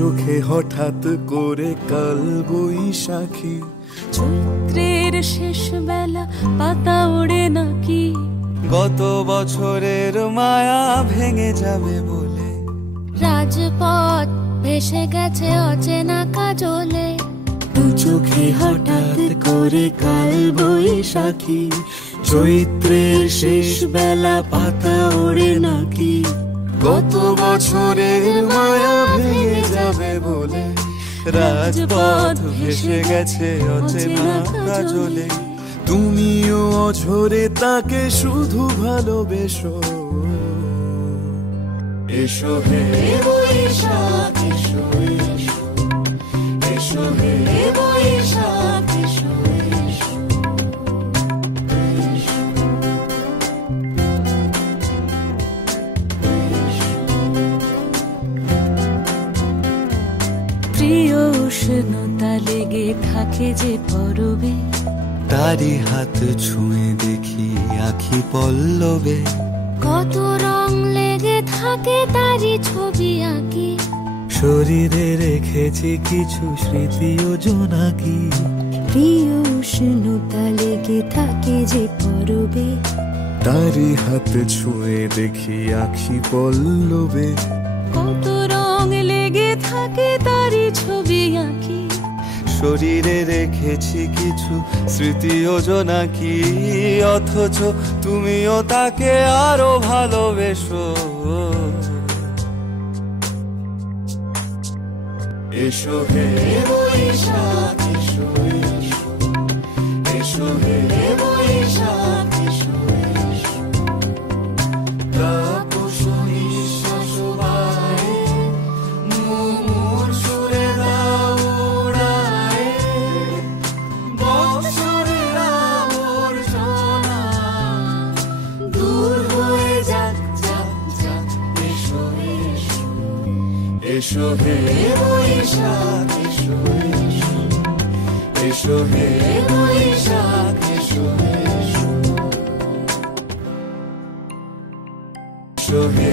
চোখে হঠাৎ করে কাল বৈশাখী, চৈত্রের শেষ বেলা পাতা ওড়ে নাকি, গত বছরের মায়া ভেঙে যাবে বলে, রাজপথ ভেসে গেছে অচেনা কাজলে, দু চোখে হঠাৎ করে কাল বৈশাখী, চৈত্রের শেষ বেলা পাতা ওড়ে নাকি, গত বছরের মায়া ভেঙে যাবে বলে, রাজপথ ভেসে গেছে অচেনা কাজলে। তুমিও অঝরে তাকে শুধু ভালোবেসো, এসো হে বৈশাখ এসো এসো, এসো হে বৈশাখ এসো এসো, প্রিয় উষ্ণতা লেগে থাকে যে পরবে, তারি হাত ছুঁয়ে দেখি আখি পল্লবে, কত রং লেগে থাকে তারই ছবি আঁকি, শরীরে রেখেছি কিছু স্মৃতি ও জোনাকি, প্রিয় উষ্ণতা লেগে থাকে যে পরবে, তারি হাত ছুঁয়ে দেখি আখি পল্লবে, কত রং লেগে থাকে তারই ছবি আঁকি, শরীরে রেখেছি কিছু স্মৃতি ও জোনাকি, অথচ তুমিও তাকে আরো ভালোবেসো, এসো হে বৈশাখ এসো এসো, এসো হে বৈশাখ এসো এসো, তাপস নিঃশ্বাস বায়ে, মুমুর সুরে দাও উড়ায়ে, বৎসরের আবর্জনা দূর হয়ে যাক যাক যাক, এসো এসো, এসো হে বৈশাখ এসো এসো, এসো হে বৈশাখ এসো এসো, এসো হে